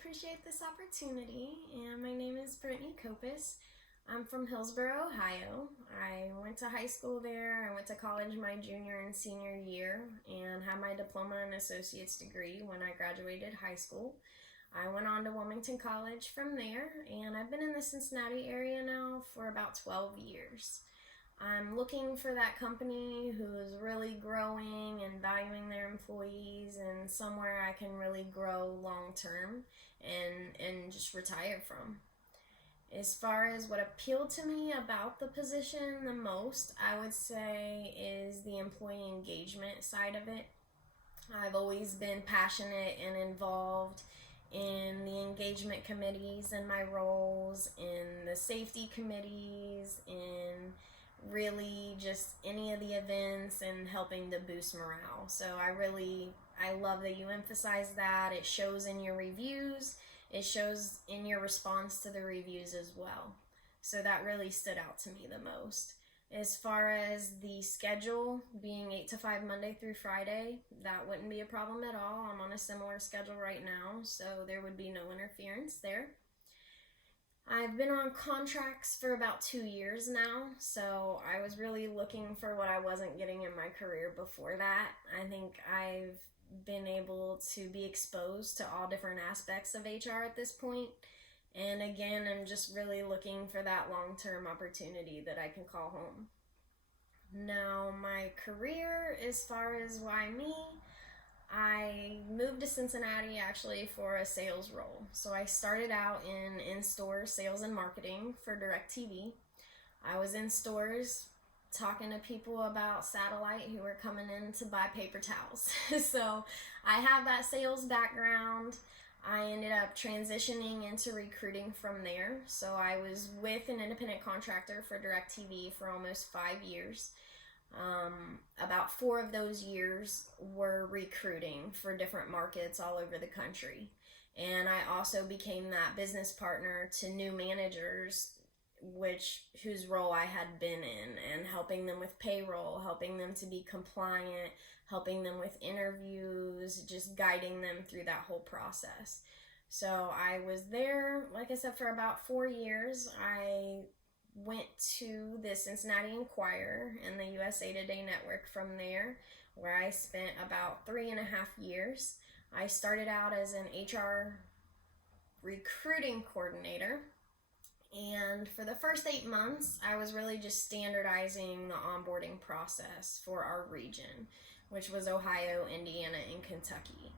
appreciate this opportunity, and my name is Brittany Copas. I'm from Hillsboro, Ohio. I went to high school there. I went to college my junior and senior year and had my diploma and associate's degree when I graduated high school. I went on to Wilmington College from there, and I've been in the Cincinnati area now for about 12 years. I'm looking for that company who is really growing and valuing their employees and somewhere I can really grow long term and just retire from. As far as what appealed to me about the position the most, I would say is the employee engagement side of it. I've always been passionate and involved in the engagement committees and my roles, in the safety committees, in really just any of the events and helping to boost morale. So I love that you emphasize that. It shows in your reviews. It shows in your response to the reviews as well. So that really stood out to me the most. As far as the schedule being 8 to 5 Monday through Friday, that wouldn't be a problem at all. I'm on a similar schedule right now, so there would be no interference there. I've been on contracts for about 2 years now, so I was really looking for what I wasn't getting in my career before that. I think I've been able to be exposed to all different aspects of HR at this point. And again, I'm just really looking for that long-term opportunity that I can call home. Now, my career, as far as why me, I moved to Cincinnati actually for a sales role. So I started out in store sales and marketing for DirecTV. I was in stores talking to people about satellite who were coming in to buy paper towels. So I have that sales background. I ended up transitioning into recruiting from there. So I was with an independent contractor for DirecTV for almost 5 years. About 4 of those years were recruiting for different markets all over the country. And I also became that business partner to new managers, whose role I had been in, and helping them with payroll, helping them to be compliant, helping them with interviews, just guiding them through that whole process. So I was there, like I said, for about 4 years. I went to the Cincinnati Enquirer and the USA Today Network from there, where I spent about 3.5 years. I started out as an HR recruiting coordinator, and for the first 8 months, I was really just standardizing the onboarding process for our region, which was Ohio, Indiana, and Kentucky.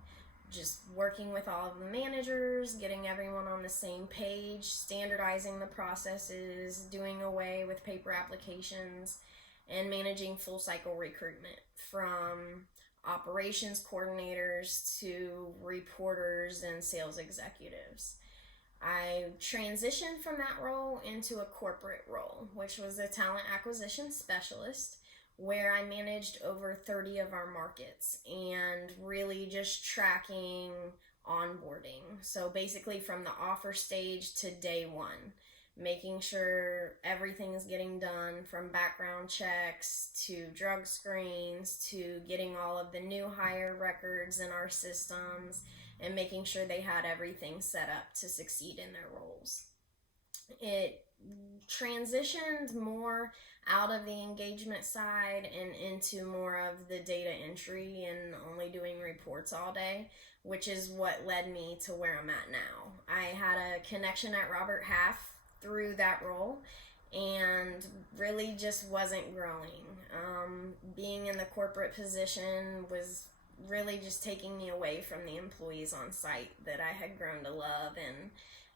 Just working with all of the managers, getting everyone on the same page, standardizing the processes, doing away with paper applications, and managing full cycle recruitment from operations coordinators to reporters and sales executives. I transitioned from that role into a corporate role, which was a talent acquisition specialist, where I managed over 30 of our markets and really just tracking onboarding. So basically from the offer stage to day one, making sure everything is getting done from background checks to drug screens to getting all of the new hire records in our systems and making sure they had everything set up to succeed in their roles. It transitioned more out of the engagement side and into more of the data entry and only doing reports all day, which is what led me to where I'm at now. I had a connection at Robert Half through that role and really just wasn't growing. Being in the corporate position was really just taking me away from the employees on site that I had grown to love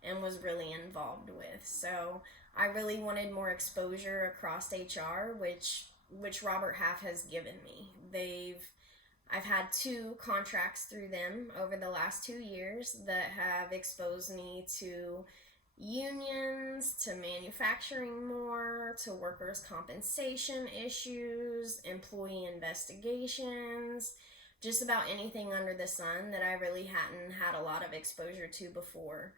and was really involved with. So I really wanted more exposure across HR, which Robert Half has given me. I've had 2 contracts through them over the last 2 years that have exposed me to unions, to manufacturing more, to workers' compensation issues, employee investigations, just about anything under the sun that I really hadn't had a lot of exposure to before.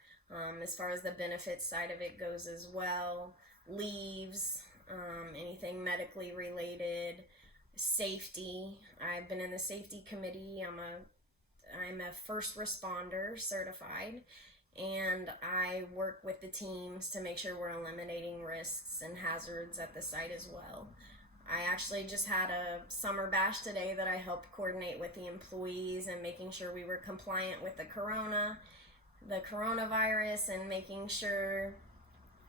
As far as the benefits side of it goes as well, leaves, anything medically related, safety. I've been in the safety committee. I'm a first responder certified, and I work with the teams to make sure we're eliminating risks and hazards at the site as well. I actually just had a summer bash today that I helped coordinate with the employees and making sure we were compliant with the coronavirus, and making sure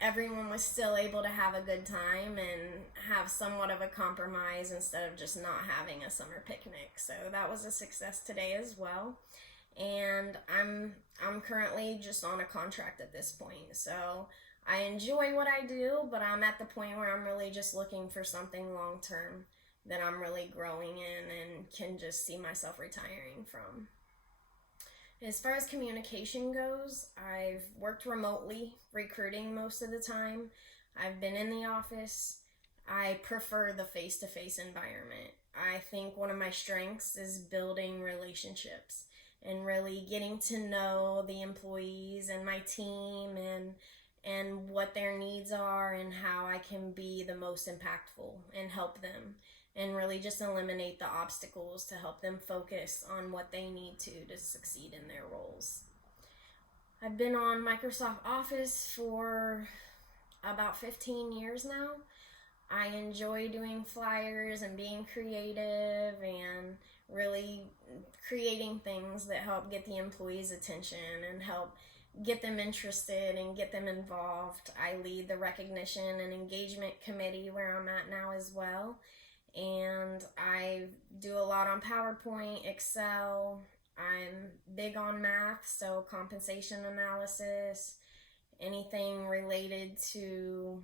everyone was still able to have a good time and have somewhat of a compromise instead of just not having a summer picnic. So that was a success today as well. And I'm currently just on a contract at this point. So I enjoy what I do, but I'm at the point where I'm really just looking for something long term that I'm really growing in and can just see myself retiring from. As far as communication goes, I've worked remotely, recruiting most of the time. I've been in the office. I prefer the face-to-face environment. I think one of my strengths is building relationships and really getting to know the employees and my team, and what their needs are and how I can be the most impactful and help them, and really just eliminate the obstacles to help them focus on what they need to succeed in their roles. I've been on Microsoft Office for about 15 years now. I enjoy doing flyers and being creative and really creating things that help get the employees' attention and help get them interested and get them involved. I lead the recognition and engagement committee where I'm at now as well. And I do a lot on PowerPoint, Excel. I'm big on math, so compensation analysis, anything related to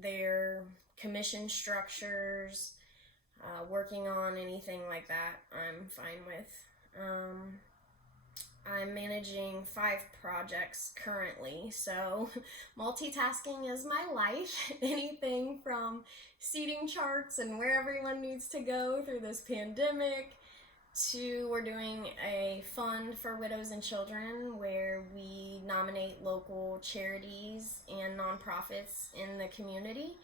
their commission structures, working on anything like that, I'm fine with. I'm managing 5 projects currently, so multitasking is my life. Anything from seating charts and where everyone needs to go through this pandemic, to we're doing a fund for widows and children where we nominate local charities and nonprofits in the community.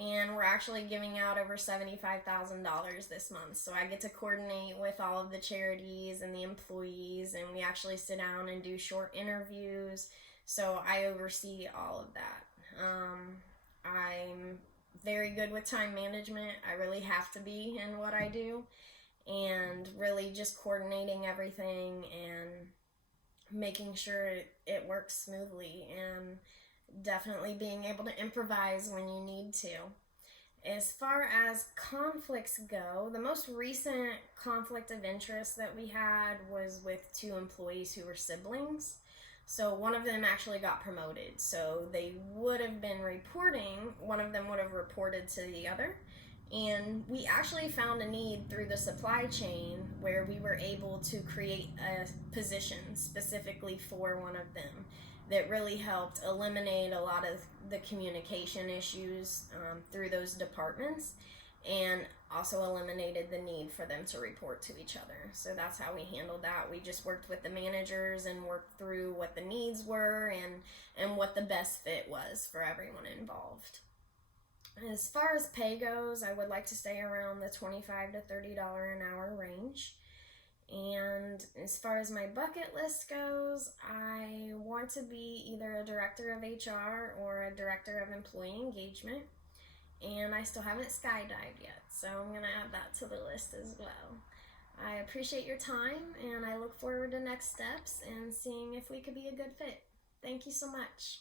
And we're actually giving out over $75,000 this month. So I get to coordinate with all of the charities and the employees, and we actually sit down and do short interviews. So I oversee all of that. I'm very good with time management. I really have to be in what I do, and really just coordinating everything and making sure it works smoothly, and definitely being able to improvise when you need to. As far as conflicts go, the most recent conflict of interest that we had was with 2 employees who were siblings. So one of them actually got promoted. So they would have been reporting, one of them would have reported to the other. And we actually found a need through the supply chain where we were able to create a position specifically for one of them that really helped eliminate a lot of the communication issues through those departments, and also eliminated the need for them to report to each other. So that's how we handled that. We just worked with the managers and worked through what the needs were and what the best fit was for everyone involved. As far as pay goes, I would like to stay around the $25 to $30 an hour range. And as far as my bucket list goes, I want to be either a director of HR or a director of employee engagement. And I still haven't skydived yet, so I'm going to add that to the list as well. I appreciate your time, and I look forward to next steps and seeing if we could be a good fit. Thank you so much.